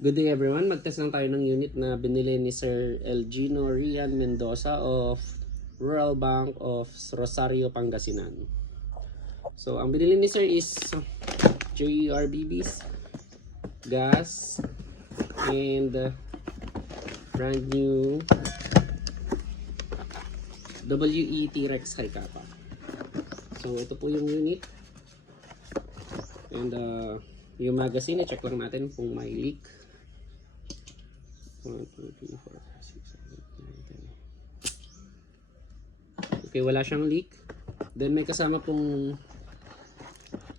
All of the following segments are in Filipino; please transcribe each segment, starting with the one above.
Good day everyone, magtest lang tayo ng unit na binili ni Sir Elgino Rian Mendoza of Rural Bank of Rosario, Pangasinan. So ang binili ni Sir is JERBBs, gas, and brand new WE T-Rex High Kappa. So ito po yung unit. And yung magazine, i-check lang natin kung may leak. 1, 2, 3, 4, 5, 6, 7, 8, 9, 10. Okay, wala siyang leak. Then may kasama pong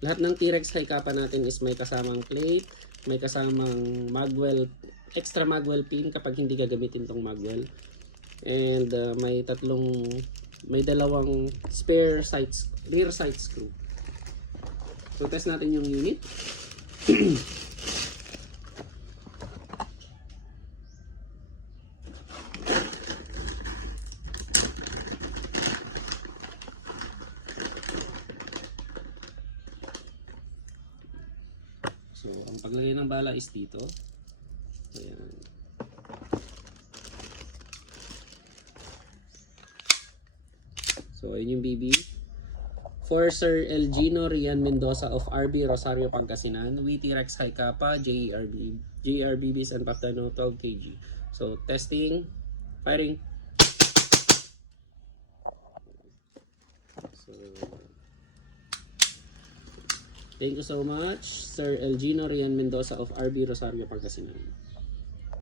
lahat ng T-Rex High Kappa natin is may kasamang plate, may kasamang magwell, extra magwell pin kapag hindi gagamitin tong magwell. And may dalawang spare sides, rear side screw. So test natin yung unit. So, ang paglagay ng bala is dito. Ayan. So, ayun yung BB. For Sir Elgino Rian Mendoza of RB Rosario, Pangasinan, T-Rex High Kappa, JERBBs and Pactano 12 kg. So, testing, firing. So, thank you so much, Sir Elgino Rian Mendoza of RB Rosario, Pangasinan.